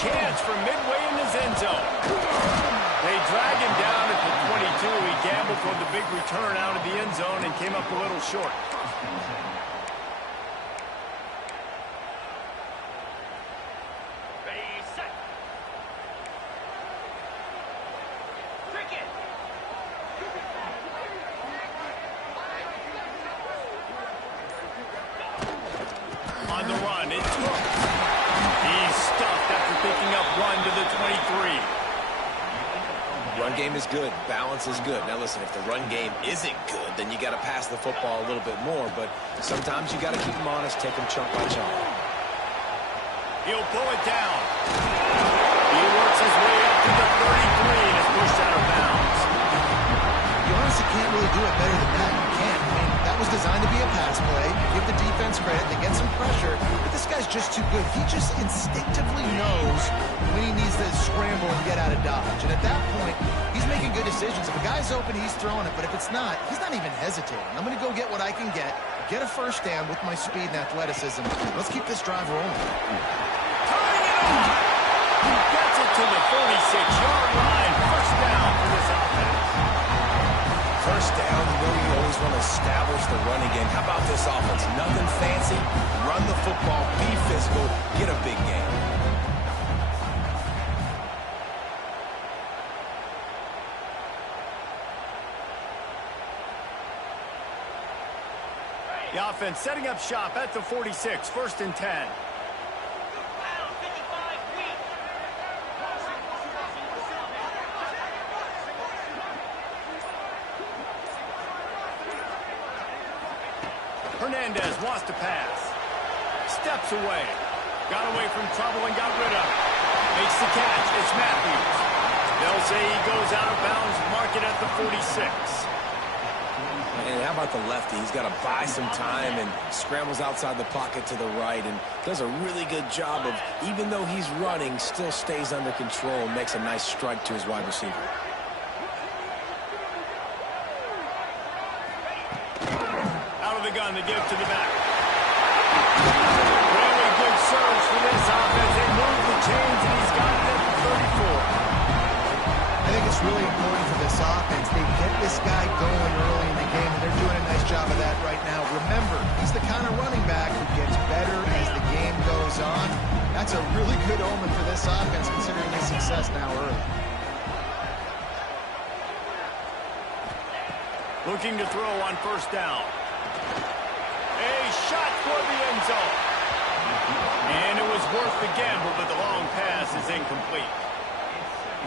chance from midway in his end zone. They drag him down at the 22. He gambled for the big return out of the end zone and came up a little short. On the run, it's Cook. He's stuffed after picking up one to the 23. Run game is good. Balance is good. Now listen, if the run game isn't good, then you got to pass the football a little bit more. But sometimes you got to keep them honest, take them chunk by chunk. He'll pull it down. He works his way up to the 33 and is pushed out of bounds. You honestly can't really do it better than that. You can't. I mean, that was designed to be a pass play. Give the defense credit. They get some pressure. But this guy's just too good. He just instinctively knows when he needs to scramble and get out of dodge. And at that point, he's making good decisions. If a guy's open, he's throwing it. But if it's not, he's not even hesitating. I'm going to go get what I can get a first down with my speed and athleticism. Let's keep this drive rolling. Turning it on. He gets it to the 46-yard line. First down for this offense. First down, you always want to establish the running game. How about this offense? Nothing fancy. Run the football, be physical, get a big game. The offense setting up shop at the 46, first and 10. Hernandez wants to pass. Steps away. Got away from trouble and got rid of it. Makes the catch. It's Matthews. They'll say he goes out of bounds, mark it at the 46. And how about the lefty? He's got to buy some time and scrambles outside the pocket to the right and does a really good job of, even though he's running, still stays under control and makes a nice strike to his wide receiver. Out of the gun to give to the back. Really good surge for this offense. They move the chains and he's got it at the 34. I think it's really important for this offense. They get this guy going early in the game, and they're doing a nice job of that right now. Remember, he's the kind of running back who gets better as the game goes on. That's a really good omen for this offense, considering his success now early. Looking to throw on first down. A shot for the end zone. And it was worth the gamble, but the long pass is incomplete.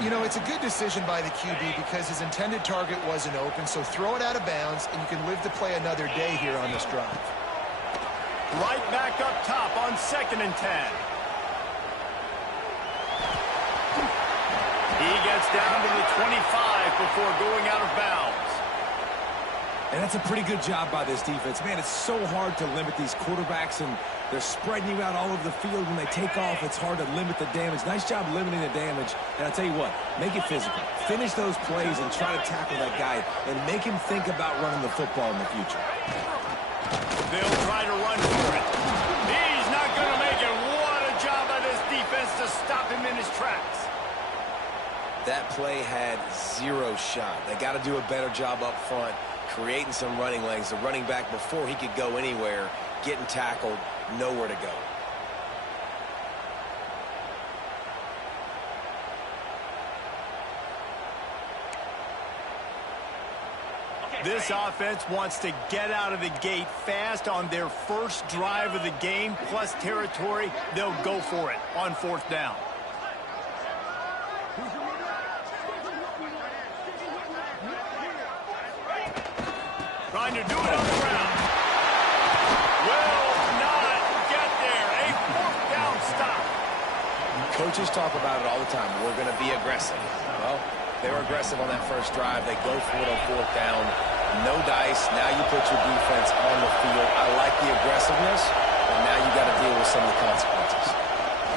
You know, it's a good decision by the QB because his intended target wasn't open, so throw it out of bounds, and you can live to play another day here on this drive. Right back up top on second and 10. He gets down to the 25 before going out of bounds. And that's a pretty good job by this defense. Man, it's so hard to limit these quarterbacks, and they're spreading you out all over the field. When they take off, it's hard to limit the damage. Nice job limiting the damage. And I'll tell you what, make it physical. Finish those plays and try to tackle that guy and make him think about running the football in the future. They'll try to run for it. He's not going to make it. What a job by this defense to stop him in his tracks. That play had zero shot. They got to do a better job up front, creating some running lanes. The running back, before he could go anywhere, getting tackled, nowhere to go. This offense wants to get out of the gate fast on their first drive of the game, plus territory. They'll go for it on fourth down. Trying to do it on the ground. Will not get there. A fourth down stop. Coaches talk about it all the time. We're going to be aggressive. Well, they were aggressive on that first drive. They go for it on fourth down. No dice. Now you put your defense on the field. I like the aggressiveness, but now you got to deal with some of the consequences.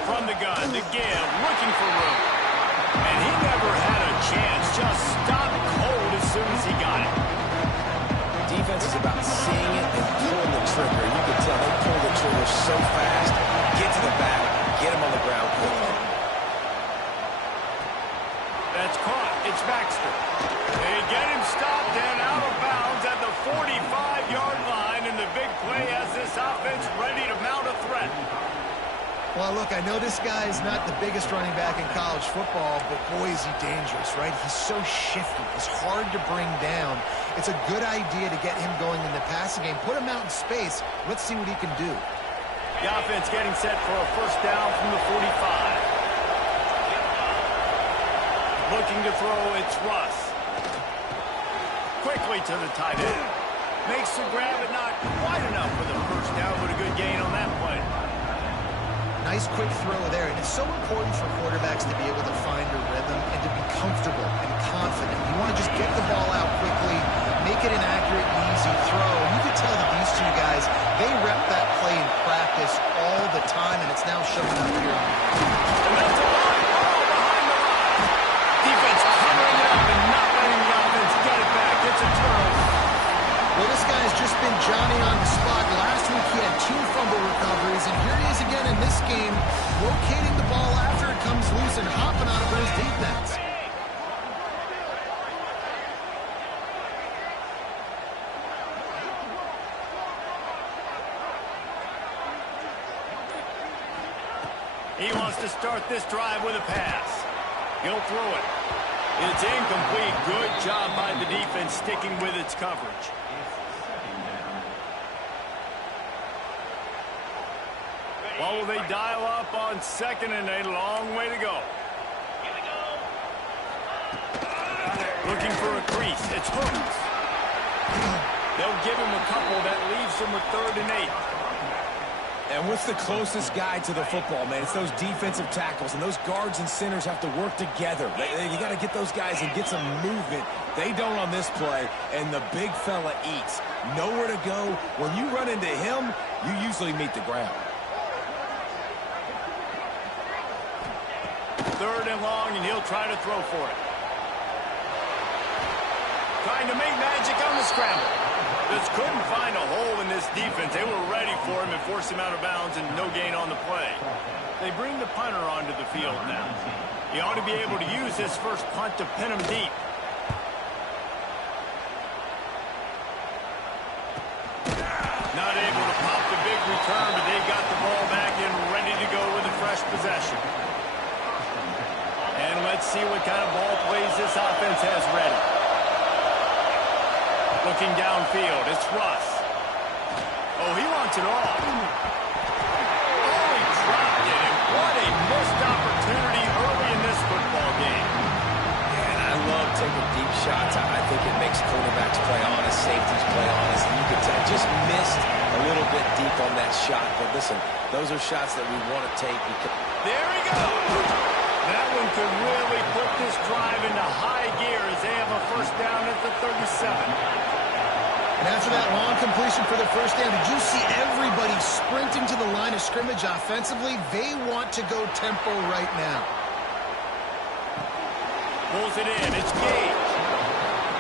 From the gun, the give, looking for room. And he never had a chance. Just stopped cold as soon as he got it. Defense is about seeing it and pulling the trigger. You can tell they pull the trigger so fast. Get to the back, get him on the ground quickly. Well, look, I know this guy is not the biggest running back in college football, but boy, is he dangerous, right? He's so shifty. He's hard to bring down. It's a good idea to get him going in the passing game. Put him out in space. Let's see what he can do. The offense getting set for a first down from the 45. Looking to throw, it's Russ. Quickly to the tight end. Makes the grab, but not quite enough for the first down, but a good gain on that play. Nice quick throw there, and it's so important for quarterbacks to be able to find a rhythm and to be comfortable and confident. You want to just get the ball out quickly, make it an accurate and easy throw. And you can tell that these two guys, they rep that play in practice all the time, and it's now showing up here. And that's a line, ball behind the line. Defense covering it up and not letting the offense get it back. It's a turnover. Well, this guy's just been Johnny on the spot. Last week he had 2 fumble recoveries, and here he is again in this game, locating the ball after it comes loose and hopping on it for his defense. He wants to start this drive with a pass. He'll throw it. It's incomplete. Good job by the defense sticking with its coverage. Well, will they dial up on 2nd and a long way to go? Looking for a crease. It's Hurts. They'll give him a couple. That leaves him with 3rd and 8. And what's the closest guy to the football, man? It's those defensive tackles, and those guards and centers have to work together. You got to get those guys and get some movement. They don't on this play, and the big fella eats. Nowhere to go. When you run into him, you usually meet the ground. 3rd and long, and he'll try to throw for it. Trying to make magic on the scramble. Just couldn't find a hole in this defense. They were ready for him and forced him out of bounds, and no gain on the play. They bring the punter onto the field now. He ought to be able to use his first punt to pin him deep. Not able to pop the big return, but they've got the ball back and ready to go with a fresh possession. And let's see what kind of ball plays this offense has ready. Looking downfield, it's Russ. Oh, he wants it all. Oh, he dropped it, and what a missed opportunity early in this football game. And I love taking deep shots. I think it makes quarterbacks play honest, safeties play honest, and you can tell just missed a little bit deep on that shot. But listen, those are shots that we want to take. There he goes. That one could really put this drive into high gear as they have a first down at the 37. And after that long completion for the first down, did you see everybody sprinting to the line of scrimmage offensively? They want to go tempo right now. Pulls it in. It's Gage.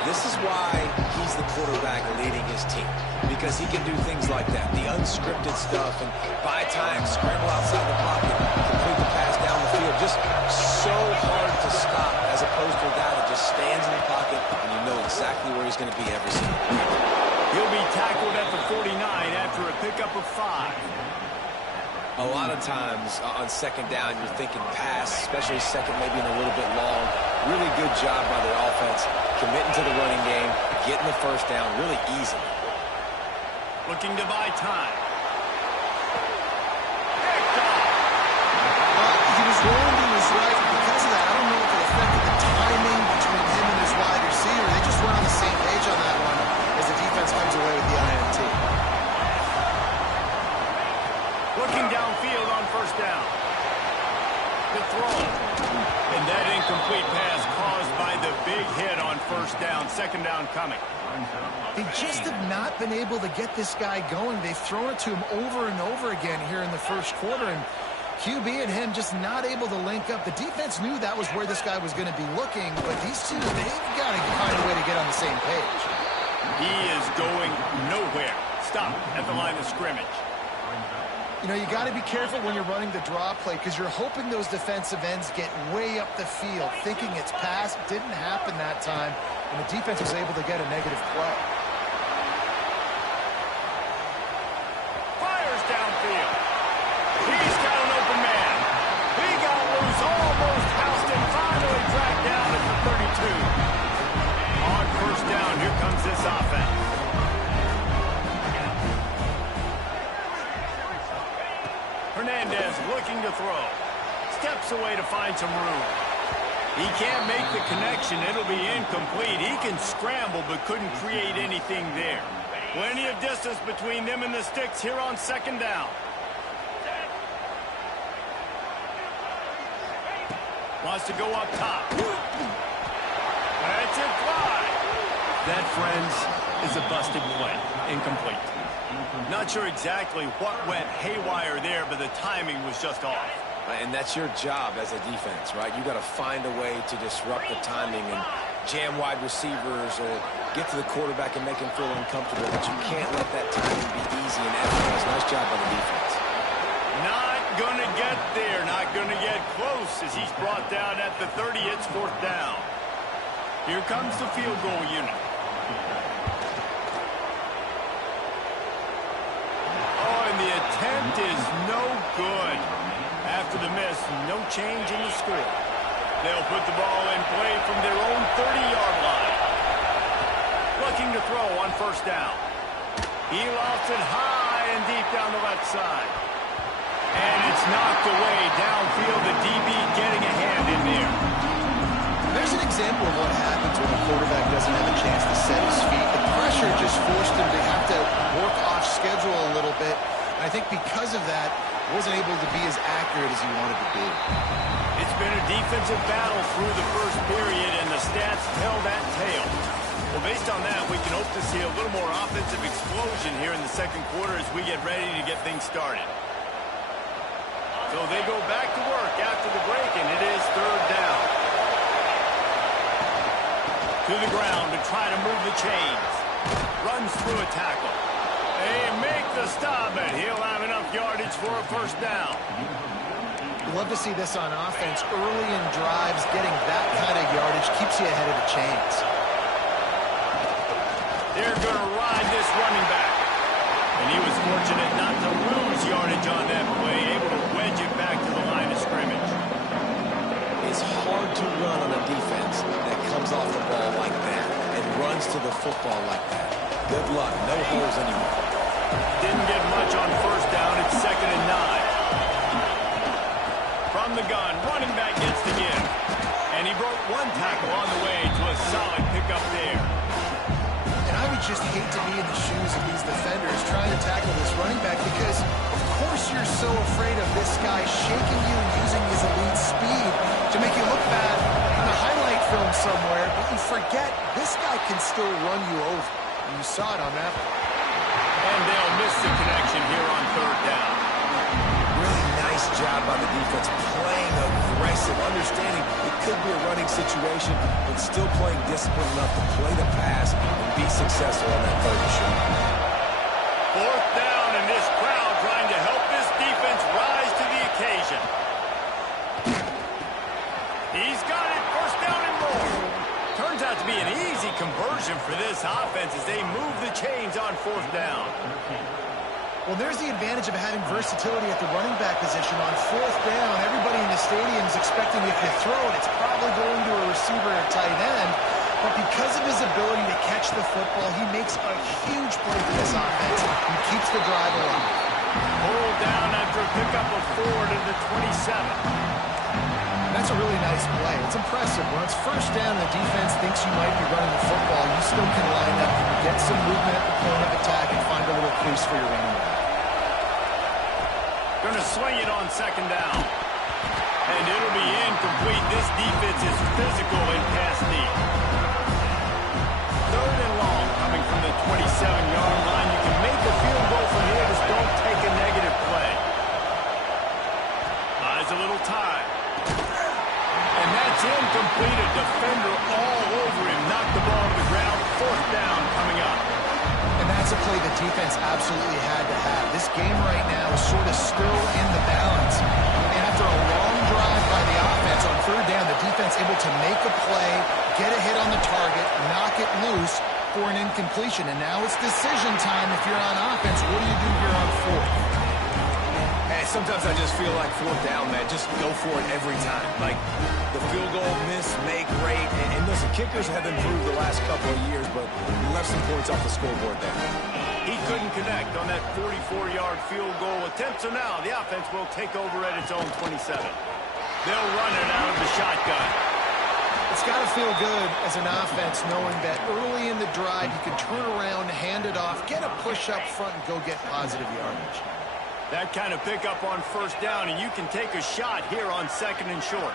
This is why he's the quarterback leading his team, because he can do things like that, the unscripted stuff, and buy time, scramble outside the pocket, complete the pass down the field. Just so hard to stop, as opposed to a guy that just stands in the pocket and you know exactly where he's going to be every single time. He'll be tackled at the 49 after a pickup of 5. A lot of times on 2nd down, you're thinking pass, especially 2nd, maybe in a little bit long. Really good job by the offense, committing to the running game, getting the first down really easy. Looking to buy time. He was rolling to his right. Because of that, I don't know if it affected the timing between him and his wide receiver. They just weren't on the same page on that one as the defense comes away with the INT. Looking downfield on first down. The throw. And that incomplete pass caused by the big hit on first down. 2nd down coming. They just have not been able to get this guy going. They've thrown it to him over and over again here in the first quarter, and QB and him just not able to link up. The defense knew that was where this guy was going to be looking, but these two, they've got to find a way to get on the same page. He is going nowhere. Stop at the line of scrimmage. You know, you got to be careful when you're running the draw play because you're hoping those defensive ends get way up the field, thinking it's pass. Didn't happen that time, and the defense was able to get a negative play. Fires downfield. He's got an open man. looking to throw. Steps away to find some room. He can't make the connection. It'll be incomplete. He can scramble but couldn't create anything there. Plenty of distance between them and the sticks here on second down. Wants to go up top. That's it, fly. That, friends, is a busted play. Incomplete. Not sure exactly what went haywire there, but the timing was just off. And that's your job as a defense, right? You got to find a way to disrupt the timing and jam wide receivers or get to the quarterback and make him feel uncomfortable, but you can't let that timing be easy and effortless. Nice job by the defense. Not going to get there, not going to get close as he's brought down at the 30. It's fourth down. Here comes the field goal unit. Oh, and the attempt is no good. After the miss, no change in the score. They'll put the ball in play from their own 30-yard line. Looking to throw on first down. He lofts it high and deep down the left side. And it's knocked away downfield. The DB getting a hand in there. There's an example of what happens when a quarterback doesn't have a chance to set his feet. The pressure just forced him to have to work off schedule a little bit. And I think because of that, wasn't able to be as accurate as he wanted to be. It's been a defensive battle through the first period, and the stats tell that tale. Well, based on that, we can hope to see a little more offensive explosion here in the second quarter as we get ready to get things started. So they go back to work after the break, and it is third down. To the ground to try to move the chains. Runs through a tackle. They make the stop, and he'll have enough yardage for a first down. Love to see this on offense. Early in drives, getting that kind of yardage keeps you ahead of the chains. They're going to ride this running back. And he was fortunate not to lose yardage on that play, able to wedge it back to the line of scrimmage. It's hard to run on a defense that comes off the ball like that and runs to the football like that. Good luck. No holes anymore. Didn't get much on first down. It's 2nd and 9. From the gun, running back gets the give. And he broke one tackle on the way to a solid pickup there. And I would just hate to be in the shoes of these defenders trying to tackle this running back because, of course, you're so afraid of this guy shaking you and using his elite speed to make you look bad on a highlight film somewhere, but you forget this guy can still run you over. You saw it on that play. And they'll miss the connection here on third down. Really nice job by the defense, playing aggressive, understanding it could be a running situation, but still playing disciplined enough to play the pass and be successful on that third and short. Fourth down, and this crowd trying to help this defense rise to the occasion. He's got it, first down and more. Turns out to be an easy conversion for this offense as they move the chains on fourth down. Well, there's the advantage of having versatility at the running back position. On fourth down, everybody in the stadium is expecting if you throw it, it's probably going to a receiver or tight end. But because of his ability to catch the football, he makes a huge play for this offense and keeps the drive alive. Pulled down after a pickup of 4 to the 27. That's a really nice play. It's impressive. When it's first down and the defense thinks you might be running the football, you still can line up, get some movement at the point of attack, and find a little crease for your running back. Going to swing it on second down. And it'll be incomplete. This defense is physical and pass deep. Third and long coming from the 27-yard line. You can make the field goal from here. Just don't take a negative play. Buys a little time. And that's incomplete. A defender all over him. Knocked the ball to the ground. Fourth down coming up. And that's a play the defense absolutely had to have. This game right now is sort of still in the balance. And after a long drive by the offense on third down, the defense able to make a play, get a hit on the target, knock it loose for an incompletion. And now it's decision time if you're on offense. What do you do here on fourth? And Sometimes I just feel like fourth down, man, just go for it every time. Like, the field goal, miss, make, great. And listen, kickers have improved the last couple of years, but he left some points off the scoreboard there. He couldn't connect on that 44-yard field goal attempt, so now the offense will take over at its own 27. They'll run it out of the shotgun. It's got to feel good as an offense knowing that early in the drive you can turn around, hand it off, get a push up front, and go get positive yardage. That kind of pickup on first down, and you can take a shot here on second and short.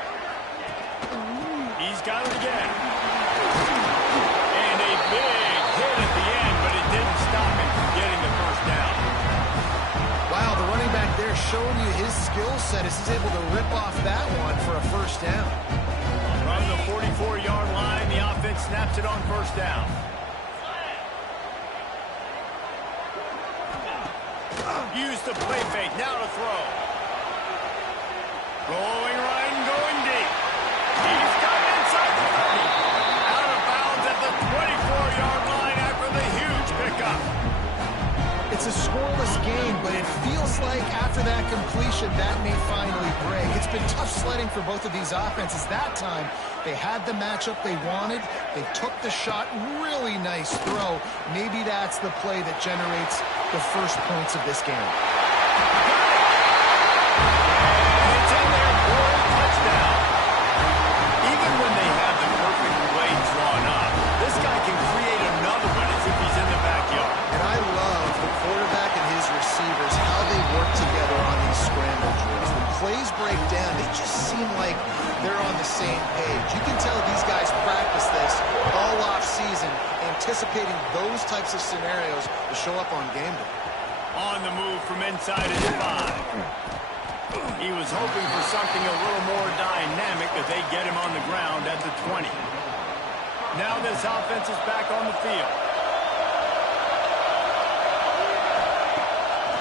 He's got it again. And a big hit at the end, but it didn't stop him from getting the first down. Wow, the running back there showing you his skill set as he's able to rip off that one for a first down. From the 44-yard line, the offense snaps it on first down. Use the play fake, now to throw. Going right and going deep. He's got it inside the 30. Out of bounds at the 24-yard line after the huge pickup. It's a scoreless game, but it feels like after that completion, that may finally break. It's been tough sledding for both of these offenses. That time, they had the matchup they wanted. They took the shot. Really nice throw. Maybe that's the play that generates the first points of this game. And it's in there for a touchdown. Even when they have the perfect play drawn up, this guy can create another one as if he's in the backyard. And I love the quarterback and his receivers, how they work together on these scramble drills. When plays break down, they just seem like they're on the same page. You can tell these guys practice this all off season, anticipating those types of scenarios to show up on game day. On the move from inside his 5. He was hoping for something a little more dynamic as they get him on the ground at the 20. Now this offense is back on the field.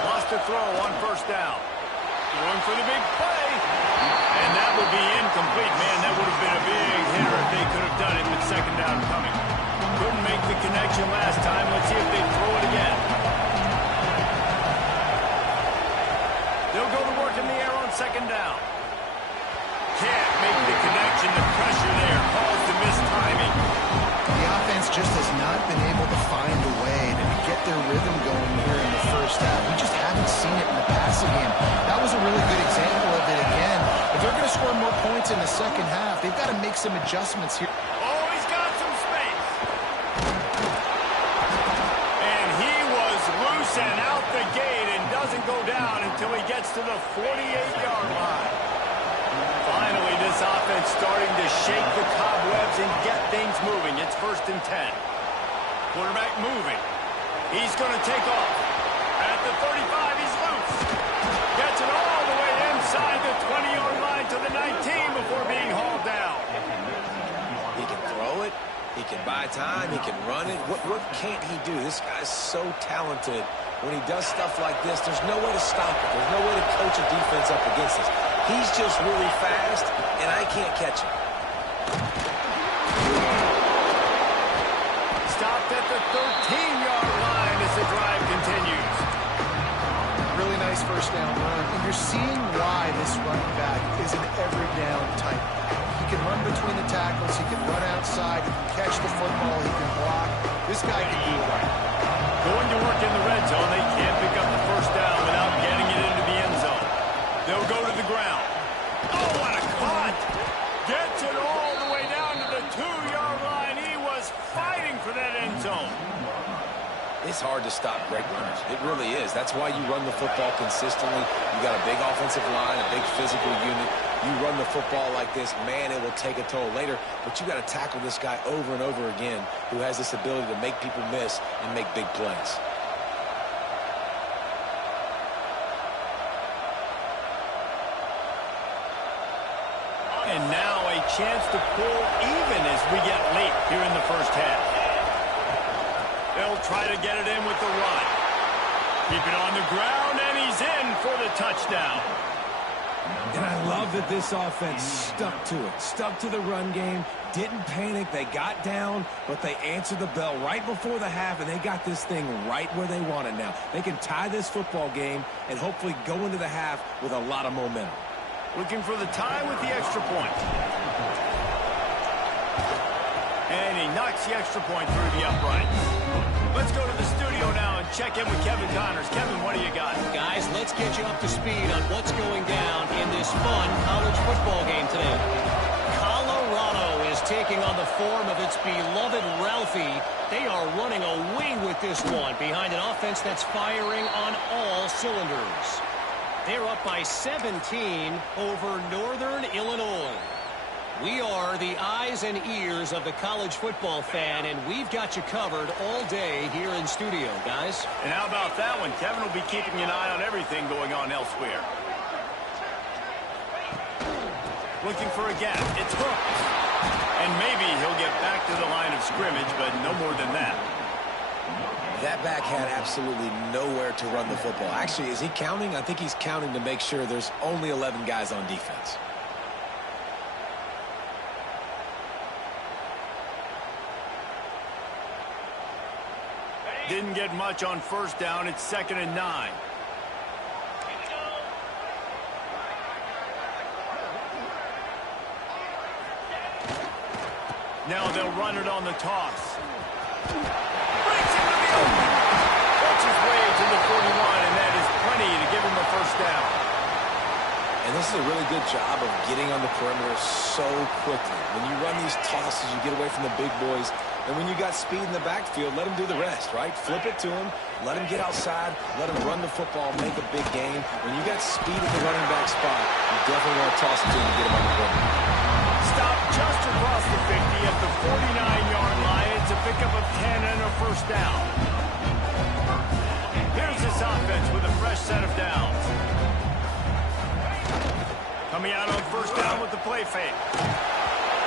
Lost a throw on first down. Going for the big play. And that will be incomplete. Man, that would have been a big hitter if they could have done it with second down coming. Couldn't make the connection last time. Let's see if they throw it again. They'll go to work in the air on second down. Can't make the connection. The pressure there caused the missed timing. The offense just has not been able to find a way to get their rhythm going here in the first half. We just haven't seen it in the passing game. That was a really good example of it again. If they're going to score more points in the second half, they've got to make some adjustments here. Oh, he's got some space. And he was loose and out the gate and doesn't go down until he gets to the 48-yard line. Finally, this offense starting to shake the cobwebs and get things moving. It's 1st and 10. Quarterback moving. He's going to take off. At the 35, he's loose. Gets it all the way inside the 20-yard line to the 19 before being hauled down. He can throw it. He can buy time. He can run it. What can't he do? This guy's so talented. When he does stuff like this, there's no way to stop it. There's no way to coach a defense up against this. He's just really fast, and I can't catch him. Stopped at the 13-yard line as the drive continues. Really nice first down run. And you're seeing why this running back is an every down type. He can run between the tackles. He can run outside. He can catch the football. He can block. This guy can do it all. Going to work in the red zone. They can't pick up the first down without getting it into the end zone. They'll go to the ground. Oh, what a caught! Gets it all the way down to the 2-yard line. He was fighting for that end zone. It's hard to stop great runners. It really is. That's why you run the football consistently. You got a big offensive line, a big physical unit. You run the football like this, man, it will take a toll later. But you got to tackle this guy over and over again who has this ability to make people miss and make big plays. And now a chance to pull even as we get late here in the first half. They'll try to get it in with the run. Keep it on the ground, and he's in for the touchdown. And I love that this offense stuck to it, stuck to the run game, didn't panic. They got down, but they answered the bell right before the half, and they got this thing right where they want it now. They can tie this football game and hopefully go into the half with a lot of momentum. Looking for the tie with the extra point. And he knocks the extra point through the uprights. Let's go to the studio now and check in with Kevin Connors. Kevin, what do you got? Guys, let's get you up to speed on what's going down in this fun college football game today. Colorado is taking on the form of its beloved Ralphie. They are running away with this one behind an offense that's firing on all cylinders. They're up by 17 over Northern Illinois. We are the eyes and ears of the college football fan, and we've got you covered all day here in studio, guys. And how about that one? Kevin will be keeping an eye on everything going on elsewhere. Looking for a gap. It's hooked. And maybe he'll get back to the line of scrimmage, but no more than that. That back had absolutely nowhere to run the football. Actually, is he counting? I think he's counting to make sure there's only 11 guys on defense. Didn't get much on first down. It's 2nd and 9. Now they'll run it on the toss. Breaks into the open. Works his way to the 41, and that is plenty to give him a first down. And this is a really good job of getting on the perimeter so quickly. When you run these tosses, you get away from the big boys. And when you got speed in the backfield, let him do the rest, right? Flip it to him, let him get outside, let him run the football, make a big gain. When you got speed at the running back spot, you definitely want to toss it to him to get him on the perimeter. Stop just across the 50 at the 49-yard line. It's a pickup of 10 and a first down. Here's this offense with a fresh set of downs. Coming out on first down with the play fake.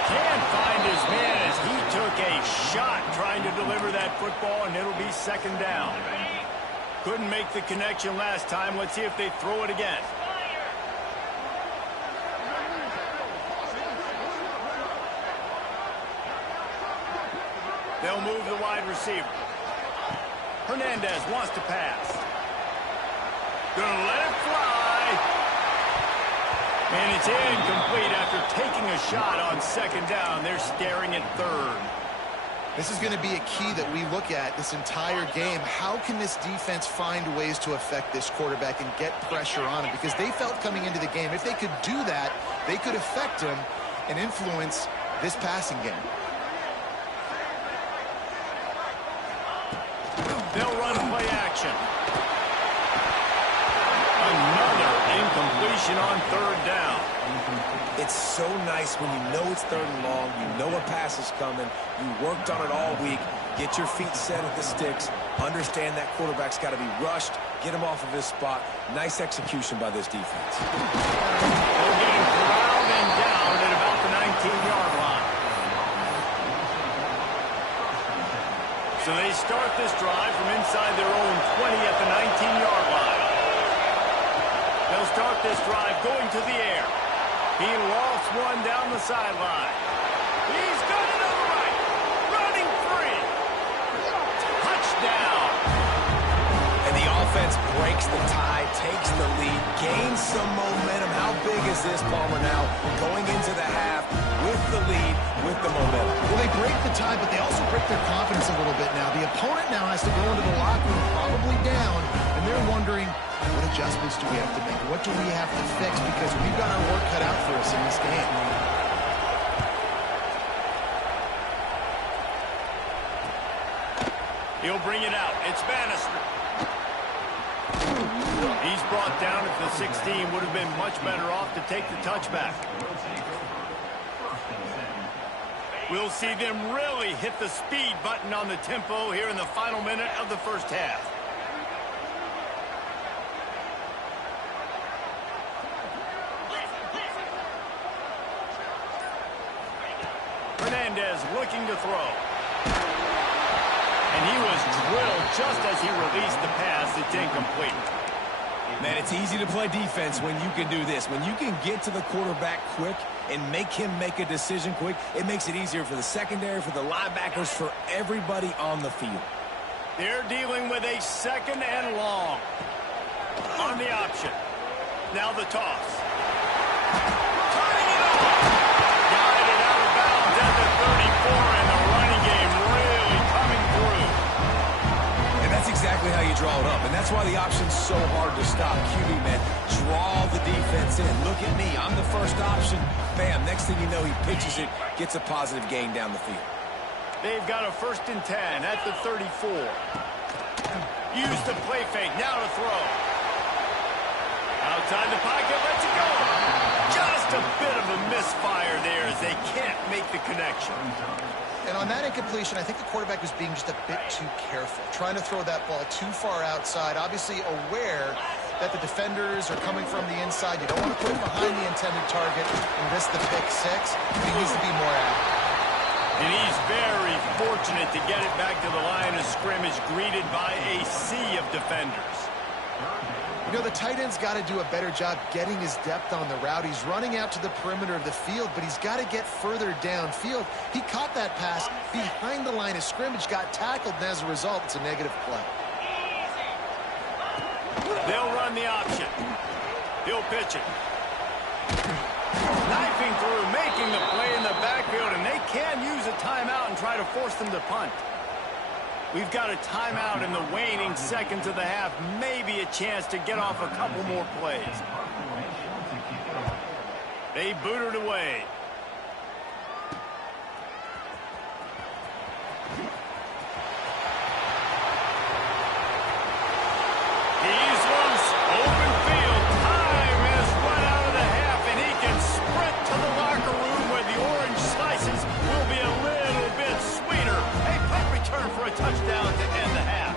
Can't find his man as he took a shot trying to deliver that football, and it'll be 2nd down. Couldn't make the connection last time. Let's see if they throw it again. They'll move the wide receiver. Hernandez wants to pass. Gonna let it fly. And it's incomplete after taking a shot on 2nd down. They're staring at 3rd. This is going to be a key that we look at this entire game. How can this defense find ways to affect this quarterback and get pressure on him? Because they felt coming into the game, if they could do that, they could affect him and influence this passing game. They'll run play action. Another incompletion on 3rd down. It's so nice when you know it's 3rd and long, you know a pass is coming, you worked on it all week, get your feet set at the sticks, understand that quarterback's got to be rushed, get him off of his spot. Nice execution by this defense. They'll get him corralled and down at about the 19-yard line. So they start this drive from inside their own 20 at the 19-yard line. They'll start this drive going to the air. He lofts one down the sideline. He's got it on the right. Running free. Touchdown. And the offense breaks the tie, takes the lead, gains some momentum. How big is this, Palmer, now? Going into the half with the lead, with the momentum. Well, they break the tie, but they also break their confidence a little bit now. The opponent now has to go into the locker room, probably down, and they're wondering, what adjustments do we have to make? What do we have to fix? Because we've got our work cut out for us in this game. He'll bring it out. It's Bannister. He's brought down at the 16. Would have been much better off to take the touchback. We'll see them really hit the speed button on the tempo here in the final minute of the first half. Hernandez looking to throw. And he was drilled just as he released the pass. It's incomplete. Man, it's easy to play defense when you can do this. When you can get to the quarterback quick and make him make a decision quick, it makes it easier for the secondary, for the linebackers, for everybody on the field. They're dealing with a 2nd and long. On the option. Now the toss. Turning it off. Got it out of bounds at the 34, and the running game really coming through. And that's exactly how you draw it up. And that's why the option's so hard to stop. QB, man, draw the defense in. Look at me. I'm the first option. Bam. Next thing you know, he pitches it, gets a positive gain down the field. They've got a 1st and 10 at the 34. Use the play fake. Now to throw. Outside the pocket, lets it go. Just a bit of a misfire there as they can't make the connection. And on that incompletion, I think the quarterback was being just a bit too careful, trying to throw that ball too far outside, obviously aware that the defenders are coming from the inside. You don't want to put it behind the intended target and risk the pick six, but he needs to be more accurate. And he's very fortunate to get it back to the line of scrimmage, greeted by a sea of defenders. You know, the tight end's got to do a better job getting his depth on the route. He's running out to the perimeter of the field, but he's got to get further downfield. He caught that pass behind the line of scrimmage, got tackled, and as a result, it's a negative play. They'll run the option. He'll pitch it. Knifing through, making the play in the backfield, and they can use a timeout and try to force them to punt. We've got a timeout in the waning seconds of the half. Maybe a chance to get off a couple more plays. They boot it away. He's loose. Open field. Time has run out of the half, and he can sprint to the locker room where the orange slices will be a little bit sweeter. A punt return for a touchdown to end the half.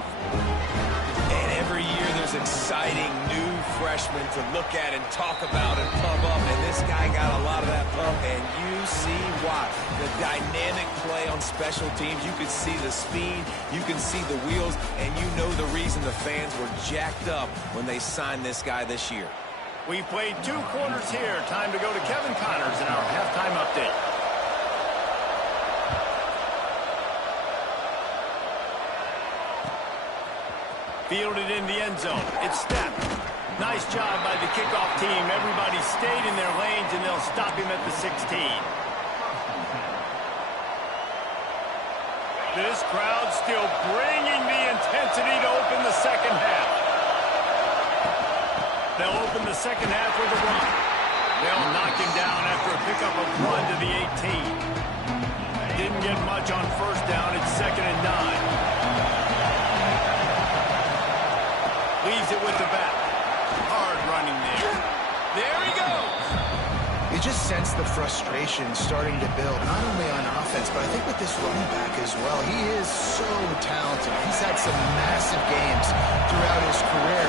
And every year there's exciting new freshmen to look at and talk about and pump up. And this guy got a lot of that pump, and you see why. The dynamic play on special teams. You can see the speed. You can see the wheels. And you know the reason the fans were jacked up when they signed this guy this year. We played 2 quarters here. Time to go to Kevin Connors in our halftime update. Fielded in the end zone. It's stepped. Nice job by the kickoff team. Everybody stayed in their lanes, and they'll stop him at the 16. This crowd still bringing the intensity to open the second half. They'll open the second half with a run. They'll knock him down after a pickup of 1 to the 18. Didn't get much on first down. It's 2nd and 9. Leaves it with the back. Hard running there. There he goes. You just sense the frustration starting to build, not only on offense, but I think with this running back as well. He is so talented. He's had some massive games throughout his career.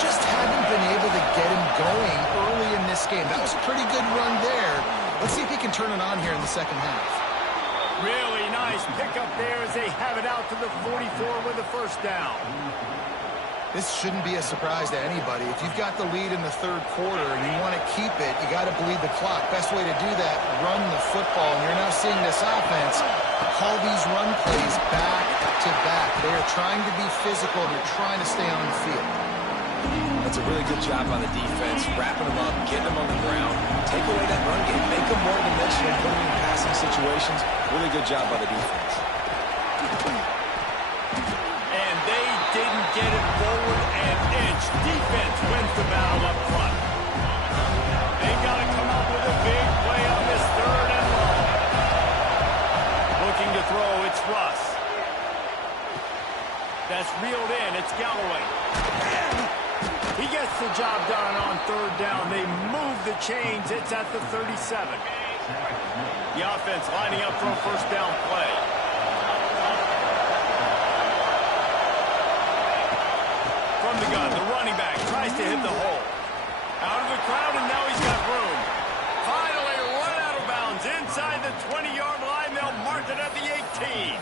Just haven't been able to get him going early in this game. That was a pretty good run there. Let's see if he can turn it on here in the second half. Really nice pickup there as they have it out to the 44 with a first down. This shouldn't be a surprise to anybody. If you've got the lead in the third quarter and you want to keep it, you got to bleed the clock. Best way to do that, run the football. And you're now seeing this offense call these run plays back to back. They are trying to be physical. They're trying to stay on the field. That's a really good job by the defense, wrapping them up, getting them on the ground, take away that run game, make them one-dimensional, put them in passing situations. Really good job by the defense. And they didn't get it forward an inch. Defense wins the battle up front. They've got to come up with a big play on this 3rd and long. Looking to throw, it's Russ. That's reeled in, it's Galloway. He gets the job done on 3rd down. They move the chains. It's at the 37. The offense lining up for a first down play. From the gun, the running back tries to hit the hole. Out of the crowd, and now he's got room. Finally run out of bounds inside the 20-yard line. They'll mark it at the 18.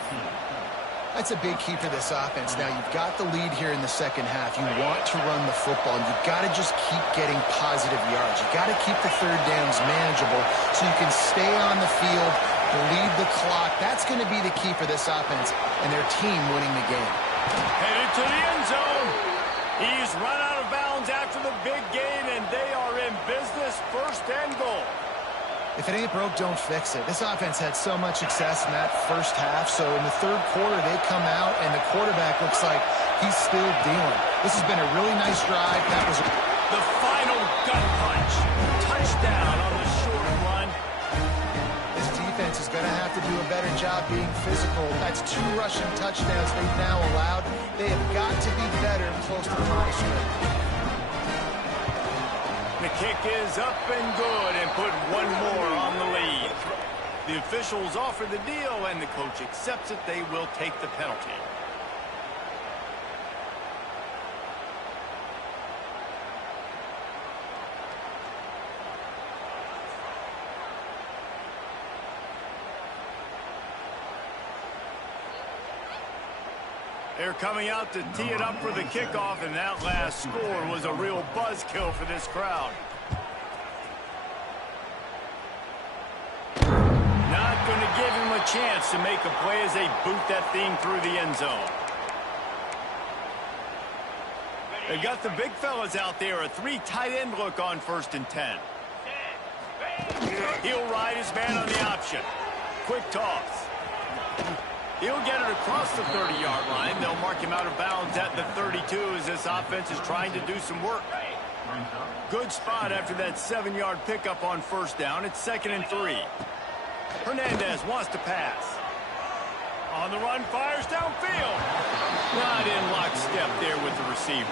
That's a big key for this offense. Now, you've got the lead here in the second half. You want to run the football, and you've got to just keep getting positive yards. You've got to keep the third downs manageable so you can stay on the field, lead the clock. That's going to be the key for this offense and their team winning the game. Headed to the end zone. He's run out of bounds after the big gain, and they are in business, first and goal. If it ain't broke, don't fix it. This offense had so much success in that first half, so in the third quarter, they come out, and the quarterback looks like he's still dealing. This has been a really nice drive. That was the final gut punch. Touchdown on the short run. This defense is going to have to do a better job being physical. That's 2 rushing touchdowns they've now allowed. They have got to be better close to the line of scrimmage. The kick is up and good, and put one more on the lead. The officials offer the deal, and the coach accepts it. They will take the penalty. They're coming out to tee it up for the kickoff, and that last score was a real buzzkill for this crowd. Not going to give him a chance to make a play as they boot that thing through the end zone. They got the big fellas out there, a 3 tight end look on 1st and 10. He'll ride his man on the option. Quick toss. He'll get it across the 30-yard line. They'll mark him out of bounds at the 32 as this offense is trying to do some work. Good spot after that 7-yard pickup on 1st down. It's 2nd and 3. Hernandez wants to pass. On the run, fires downfield. Not in lockstep there with the receiver.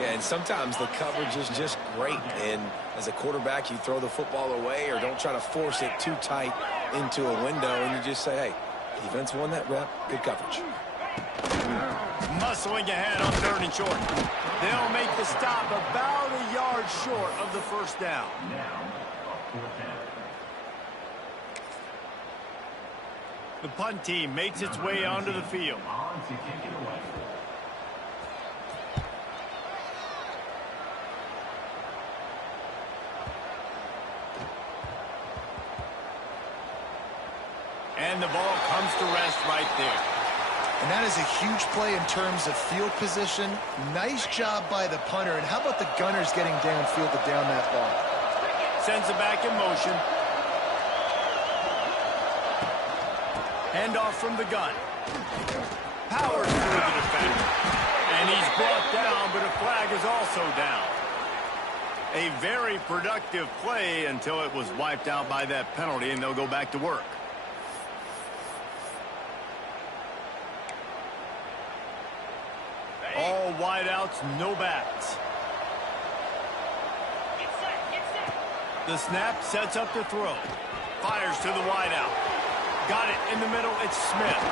Yeah, and sometimes the coverage is just great. And as a quarterback, you throw the football away or don't try to force it too tight into a window, and you just say, hey, defense won that rep. Good coverage. Muscling ahead on 3rd and short. They'll make the stop about a yard short of the 1st down. The punt team makes its way onto the field. And the ball comes to rest right there. And that is a huge play in terms of field position. Nice job by the punter. And how about the Gunners getting downfield to down that ball? Sends it back in motion. Handoff from the gun. Powers through the defender. And he's brought down, but a flag is also down. A very productive play until it was wiped out by that penalty, and they'll go back to work. All wideouts, no backs. The snap sets up the throw. Fires to the wideout. Got it in the middle. It's Smith.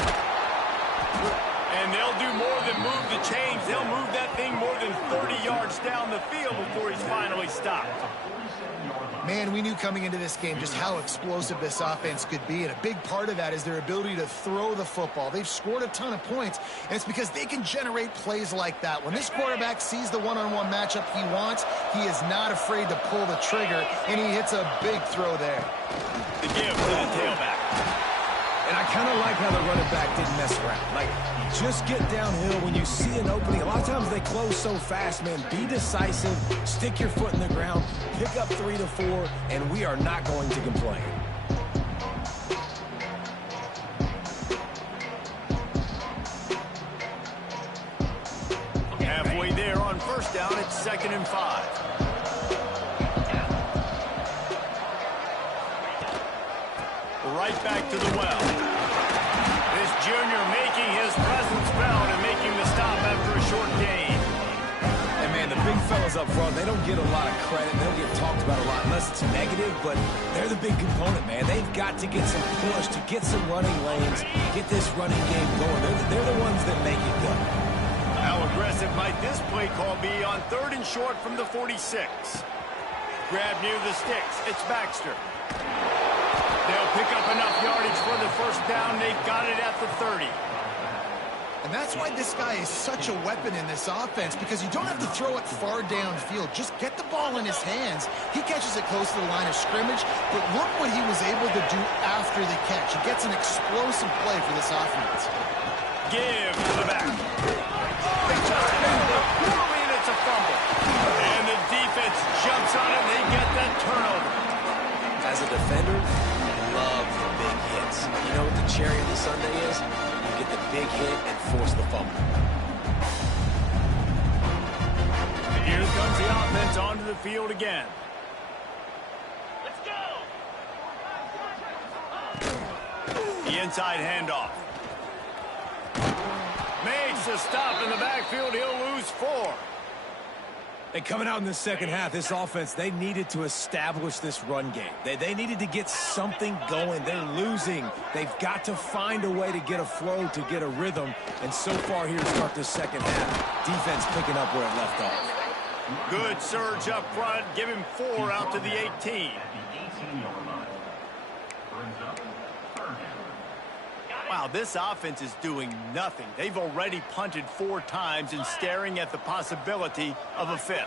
And they'll do more than move the chains. They'll move that thing more than 30 yards down the field before he's finally stopped. Man, we knew coming into this game just how explosive this offense could be, and a big part of that is their ability to throw the football. They've scored a ton of points, and it's because they can generate plays like that. When this quarterback sees the one-on-one matchup he wants, he is not afraid to pull the trigger, and he hits a big throw there. The give to the tailback. And I kind of like how the running back didn't mess around. Like, just get downhill when you see an opening. A lot of times they close so fast, man. Be decisive, stick your foot in the ground, pick up 3 to 4, and we are not going to complain. Halfway there on 1st down, it's 2nd and 5. Right back to the well. This junior making his presence felt and making the stop after a short gain. And, man, the big fellas up front, they don't get a lot of credit. They don't get talked about a lot unless it's negative, but they're the big component, man. They've got to get some push, to get some running lanes, get this running game going. They're the ones that make it go. How aggressive might this play call be on 3rd and short from the 46? Grab near the sticks. It's Baxter. They'll pick up enough yardage for the 1st down. They've got it at the 30. And that's why this guy is such a weapon in this offense, because you don't have to throw it far downfield. Just get the ball in his hands. He catches it close to the line of scrimmage, but look what he was able to do after the catch. He gets an explosive play for this offense. Give to the back. They just missed the 4, and it's a fumble. And the defense jumps on it, and they get that turnover. As a defender, love the big hits. You know what the cherry on the sundae is? You get the big hit and force the fumble. Here comes the offense onto the field again. Let's go! The inside handoff. Makes a stop in the backfield. He'll lose 4. And coming out in the second half, this offense, they needed to establish this run game. They needed to get something going. They're losing. They've got to find a way to get a flow, to get a rhythm. And so far here to start this second half, defense picking up where it left off. Good surge up front. Give him 4 out to the 18. Wow, this offense is doing nothing. They've already punted 4 times and staring at the possibility of a 5th.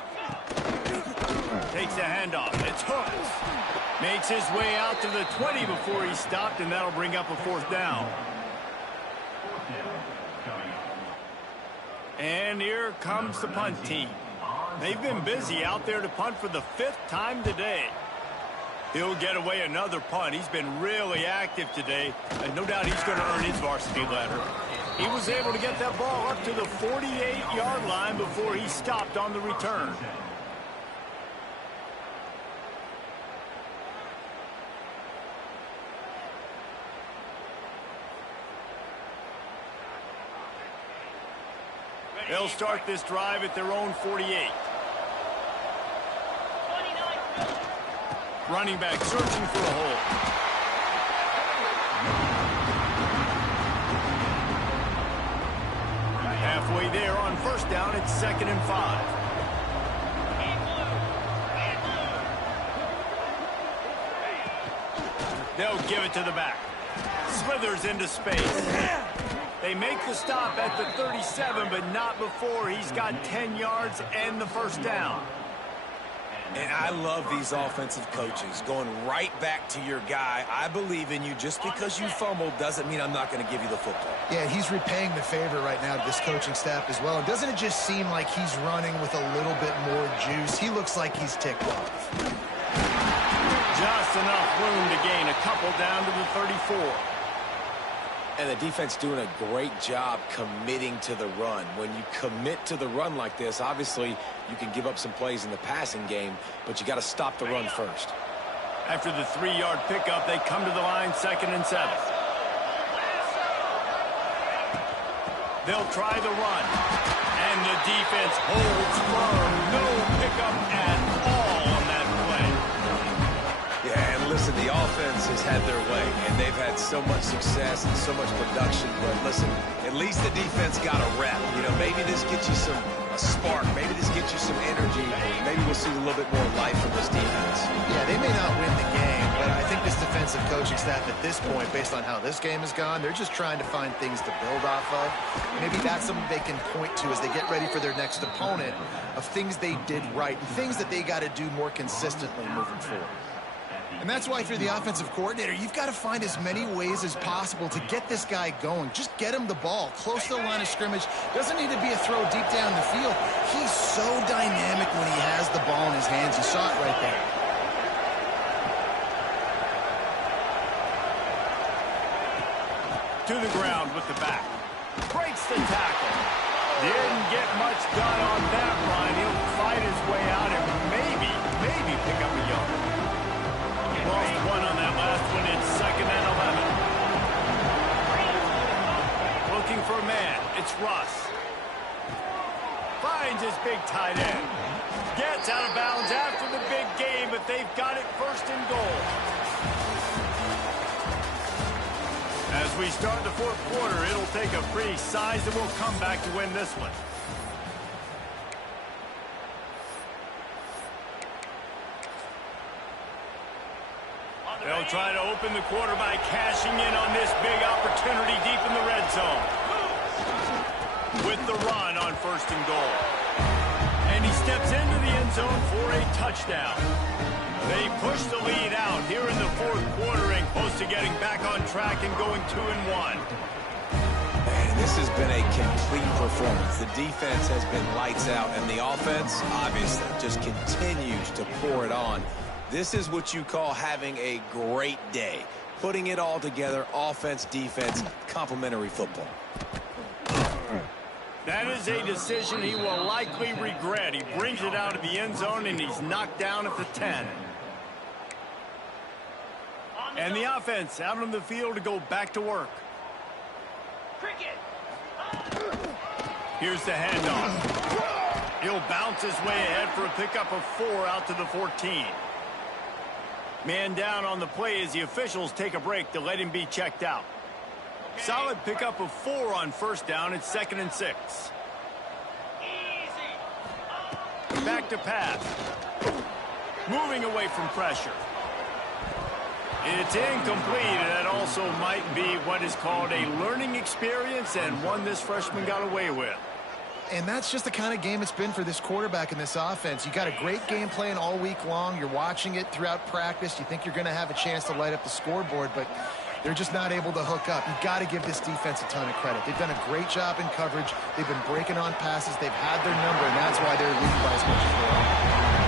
Takes the handoff. It's Hooks. Makes his way out to the 20 before he stopped, and that'll bring up a 4th down. And here comes the punt team. They've been busy out there to punt for the 5th time today. He'll get away another punt. He's been really active today, and no doubt he's going to earn his varsity letter. He was able to get that ball up to the 48-yard line before he stopped on the return. They'll start this drive at their own 48. Running back searching for a hole. Halfway there on 1st down, it's 2nd and 5. They'll give it to the back. Slithers into space. They make the stop at the 37, but not before he's got 10 yards and the 1st down. And I love these offensive coaches going right back to your guy. I believe in you. Just because you fumbled doesn't mean I'm not going to give you the football. Yeah, he's repaying the favor right now to this coaching staff as well. And doesn't it just seem like he's running with a little bit more juice? He looks like he's ticked off. Just enough room to gain a couple down to the 34. And the defense doing a great job committing to the run. When you commit to the run like this, obviously you can give up some plays in the passing game, but you got to stop the run first. After the 3-yard pickup, they come to the line 2nd and 7. They'll try the run. And the defense holds firm. No pickup at all on that play. Yeah, and listen, the offense has had their way, and they've had so much success and so much production. But listen, at least the defense got a rep. You know, maybe this gets you a spark. Maybe this gets you some energy. Maybe we'll see a little bit more life from this defense. Yeah, they may not win the game, but I think this defensive coaching staff at this point, based on how this game has gone, they're just trying to find things to build off of. Maybe that's something they can point to as they get ready for their next opponent, of things they did right and things that they got to do more consistently moving forward. And that's why, if you're the offensive coordinator, you've got to find as many ways as possible to get this guy going. Just get him the ball close to the line of scrimmage. Doesn't need to be a throw deep down the field. He's so dynamic when he has the ball in his hands. You saw it right there. To the ground with the back. Breaks the tackle. Didn't get much done on that run. He'll fight his way out and maybe pick up a yard. Lost 1 on that last one. It's 2nd and 11. Looking for a man. It's Russ. Finds his big tight end. Gets out of bounds after the big game, but they've got it 1st and goal. As we start the 4th quarter, it'll take a pretty sizable comeback to win this one. They'll try to open the quarter by cashing in on this big opportunity deep in the red zone. with the run on 1st and goal. And he steps into the end zone for a touchdown. They push the lead out here in the 4th quarter and close to getting back on track and going 2-1. Man, this has been a complete performance. The defense has been lights out, and the offense, obviously, just continues to pour it on. This is what you call having a great day. Putting it all together, offense, defense, complementary football. That is a decision he will likely regret. He brings it out of the end zone, and he's knocked down at the 10. And the offense out on the field to go back to work. Here's the handoff. He'll bounce his way ahead for a pickup of 4 out to the 14. Man down on the play as the officials take a break to let him be checked out. Solid pickup of 4 on 1st down. It's 2nd and 6. Back to pass. Moving away from pressure. It's incomplete, and that also might be what is called a learning experience and one this freshman got away with. And that's just the kind of game it's been for this quarterback in this offense. You got a great game plan all week long. You're watching it throughout practice. You think you're going to have a chance to light up the scoreboard, but they're just not able to hook up. You've got to give this defense a ton of credit. They've done a great job in coverage. They've been breaking on passes. They've had their number, and that's why they're leading by as much as they are.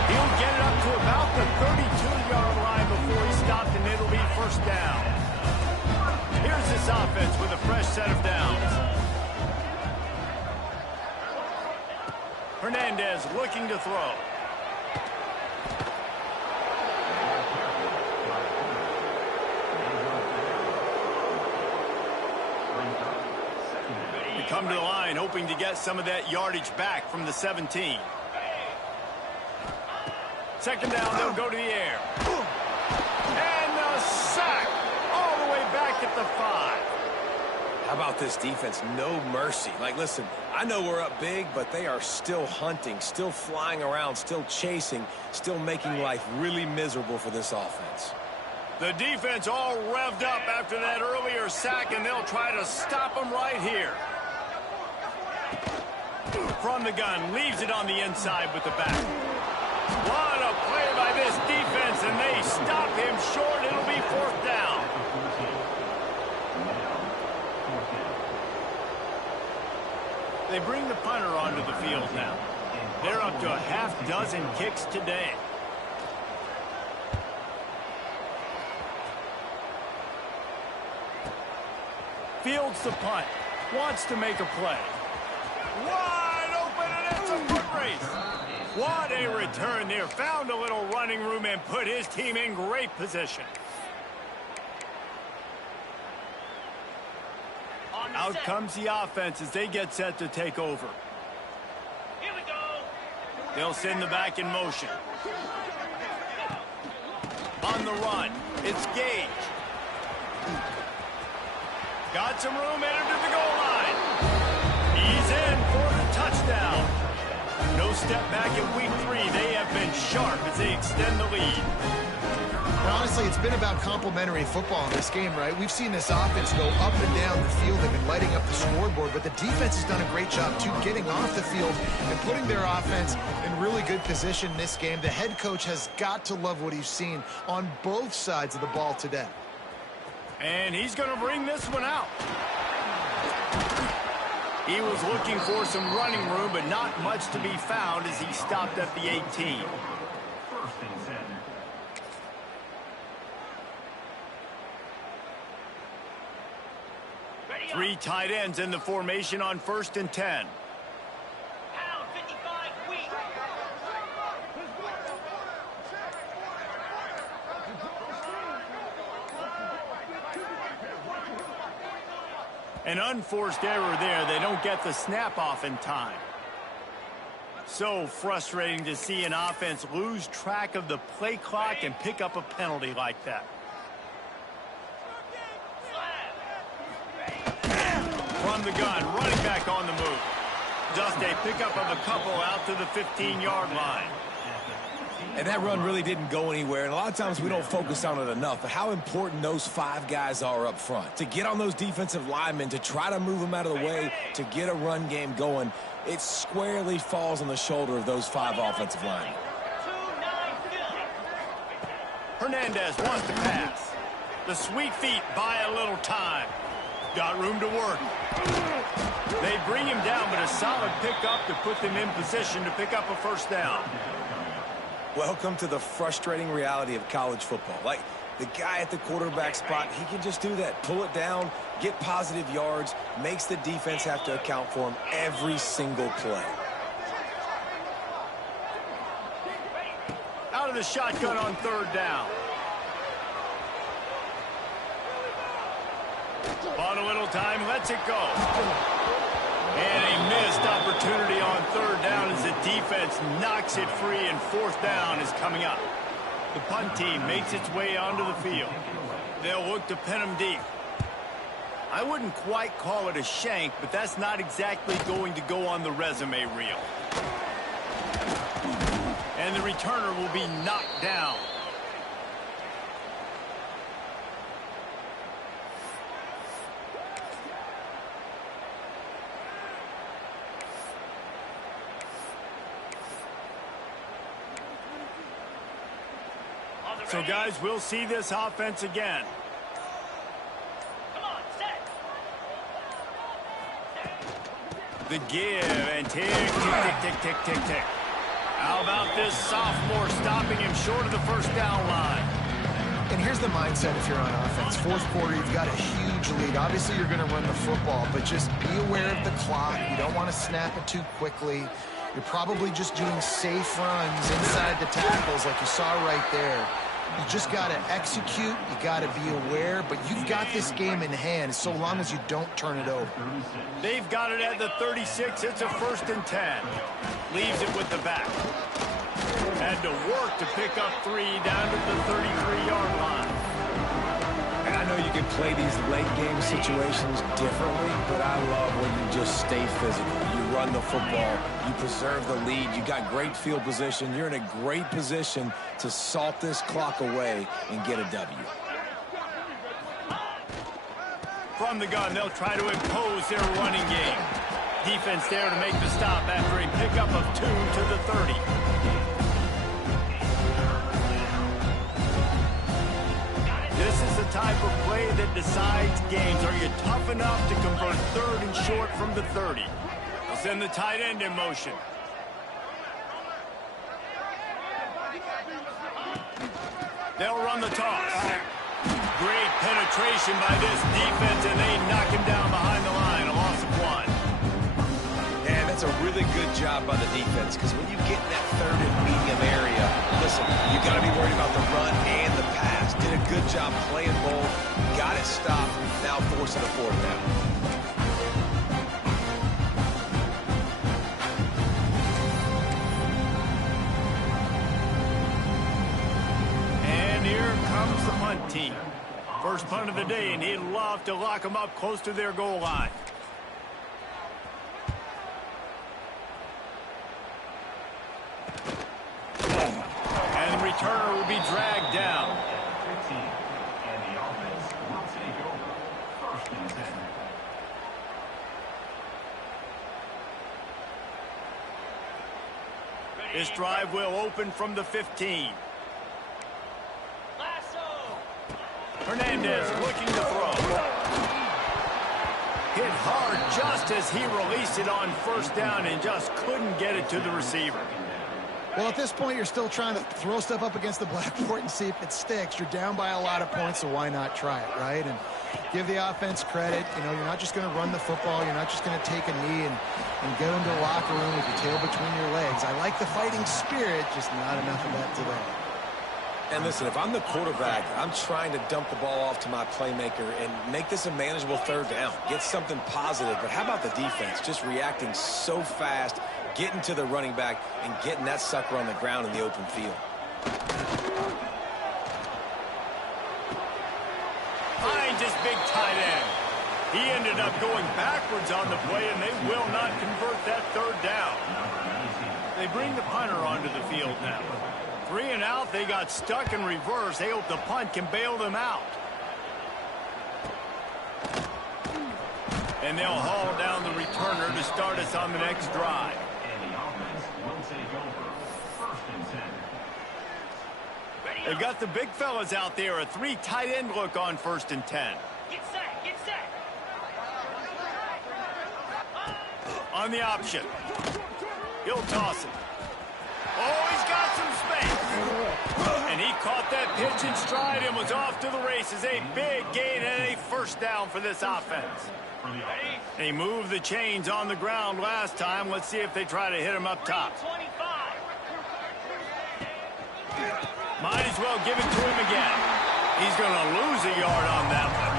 He'll get it up to about the 32-yard line before he stopped, and it'll be 1st down. Here's this offense with a fresh set of downs. Hernandez looking to throw. They come to the line hoping to get some of that yardage back from the 17. 2nd down, they'll go to the air. And the sack all the way back at the 5. How about this defense? No mercy. Like, listen, I know we're up big, but they are still hunting, still flying around, still chasing, still making life really miserable for this offense. The defense all revved up after that earlier sack, and they'll try to stop them right here. From the gun, leaves it on the inside with the back. What a play by this defense, and they stop him short. It'll be 4th down. They bring the punter onto the field now. They're up to a half-dozen kicks today. Fields the punt. Wants to make a play. Wide open, and it's a foot race. What a return there. Found a little running room and put his team in great position. Out comes the offense as they get set to take over. Here we go. They'll send the back in motion. On the run, it's Gage. Got some room, headed to the goal line. He's in for the touchdown. No step back in week 3. They have been sharp as they extend the lead. Well, honestly, it's been about complementary football in this game, right? We've seen this offense go up and down the field. They've been lighting up the scoreboard, but the defense has done a great job, too, getting off the field and putting their offense in really good position in this game. The head coach has got to love what he's seen on both sides of the ball today. And he's going to bring this one out. He was looking for some running room, but not much to be found as he stopped at the 18. Three tight ends in the formation on 1st and 10. Pound 55 weak. An unforced error there. They don't get the snap off in time. So frustrating to see an offense lose track of the play clock and pick up a penalty like that. From the gun, running back on the move. Just a pickup of a couple out to the 15-yard line. And that run really didn't go anywhere, and a lot of times we don't focus on it enough, but how important those 5 guys are up front. To get on those defensive linemen, to try to move them out of the way, to get a run game going, it squarely falls on the shoulder of those 5 offensive linemen. Hernandez wants to pass. The sweet feet buy a little time. Got room to work. They bring him down, but a solid pickup to put them in position to pick up a first down. Welcome to the frustrating reality of college football. Like, the guy at the quarterback spot, he can just do that. Pull it down, get positive yards, makes the defense have to account for him every single play. Out of the shotgun on 3rd down. On a little time, lets it go. And a missed opportunity on 3rd down as the defense knocks it free, and 4th down is coming up. The punt team makes its way onto the field. They'll look to pin him deep. I wouldn't quite call it a shank, but that's not exactly going to go on the resume reel. And the returner will be knocked down. So, guys, we'll see this offense again. Come on, set. The give and tick, tick, tick, tick, tick, tick. How about this sophomore stopping him short of the first down line? And here's the mindset if you're on offense. 4th quarter, you've got a huge lead. Obviously, you're going to run the football, but just be aware of the clock. You don't want to snap it too quickly. You're probably just doing safe runs inside the tackles like you saw right there. You just got to execute. You got to be aware, but you've got this game in hand so long as you don't turn it over. They've got it at the 36. It's a 1st and 10. Leaves it with the back. Had to work to pick up 3 down to the 33-yard line. And I know you can play these late game situations differently, but I love when you just stay physical. You run the football, you preserve the lead, you got great field position, you're in a great position to salt this clock away and get a W. From the gun, they'll try to impose their running game. Defense there to make the stop after a pickup of 2 to the 30. This is the type of play that decides games. Are you tough enough to convert 3rd and short from the 30? They'll send the tight end in motion. They'll run the toss. Great penetration by this defense, and they knock him down behind the line. A loss of 1. And that's a really good job by the defense, because when you get in that 3rd and medium area, listen, you got to be worried about the run and the pass. Did a good job playing both. Got it stopped. Now forcing a 4th down. And here comes the punt team. First punt of the day, and he'd love to lock them up close to their goal line. And the returner will be dragged down. This drive will open from the 15. Hernandez looking to throw. Hit hard just as he released it on 1st down and just couldn't get it to the receiver. Well, at this point, you're still trying to throw stuff up against the blackboard and see if it sticks. You're down by a lot of points, so why not try it, right? And give the offense credit. You know, you're not just going to run the football. You're not just going to take a knee and go into the locker room with your tail between your legs. I like the fighting spirit, just not enough of that today. And listen, if I'm the quarterback, I'm trying to dump the ball off to my playmaker and make this a manageable 3rd down. Get something positive. But how about the defense? Just reacting so fast, getting to the running back, and getting that sucker on the ground in the open field. Finds his big tight end. He ended up going backwards on the play, and they will not convert that 3rd down. They bring the punter onto the field now. 3 and out. They got stuck in reverse. They hope the punt can bail them out. And they'll haul down the returner to start us on the next drive. And the offense will take over. 1st and 10. They've got the big fellas out there. A 3 tight end look on 1st and 10. Get set, get set. On the option. He'll toss it. Oh, he's got some space. And he caught that pitch in stride and was off to the races. A big gain and a 1st down for this offense. They moved the chains on the ground last time. Let's see if they try to hit him up top. 25. Might as well give it to him again. He's going to lose a yard on that one.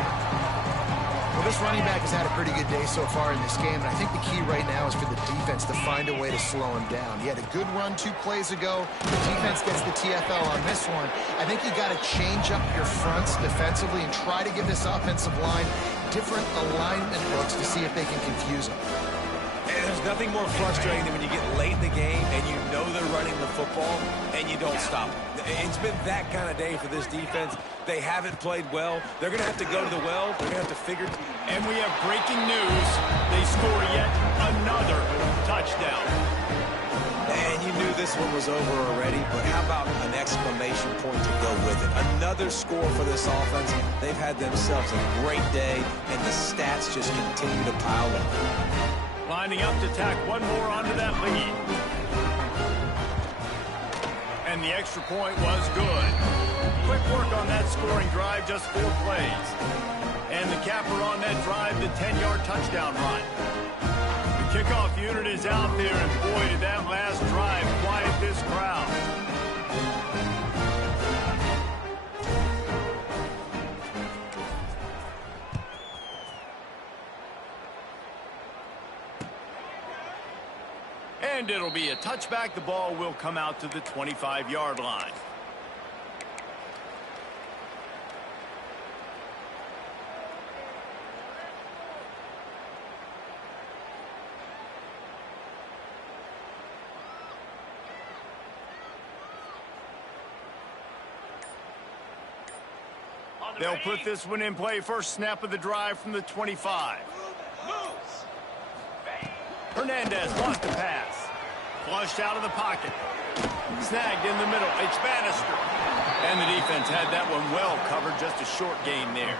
Well, this running back has had a pretty good day so far in this game, and I think the key right now is for the defense to find a way to slow him down. He had a good run 2 plays ago. The defense gets the TFL on this one. I think you got to change up your fronts defensively and try to give this offensive line different alignment looks to see if they can confuse him. And there's nothing more frustrating than when you get late in the game and you know they're running the football and you don't stop them. It's been that kind of day for this defense. They haven't played well. They're going to have to go to the well. They're going to have to figure. And we have breaking news. They score yet another touchdown. And you knew this one was over already, but how about an exclamation point to go with it? Another score for this offense. They've had themselves a great day, and the stats just continue to pile up. Lining up to tack one more onto that lead. And the extra point was good. Quick work on that scoring drive, just 4 plays. And the capper on that drive, the 10-yard touchdown run. The kickoff unit is out there, and boy, did that last drive quiet this crowd. And it'll be a touchback. The ball will come out to the 25-yard line. They'll put this one in play. First snap of the drive from the 25. Hernandez lost the pass. Flushed out of the pocket. Snagged in the middle. It's Bannister. And the defense had that one well covered. Just a short gain there.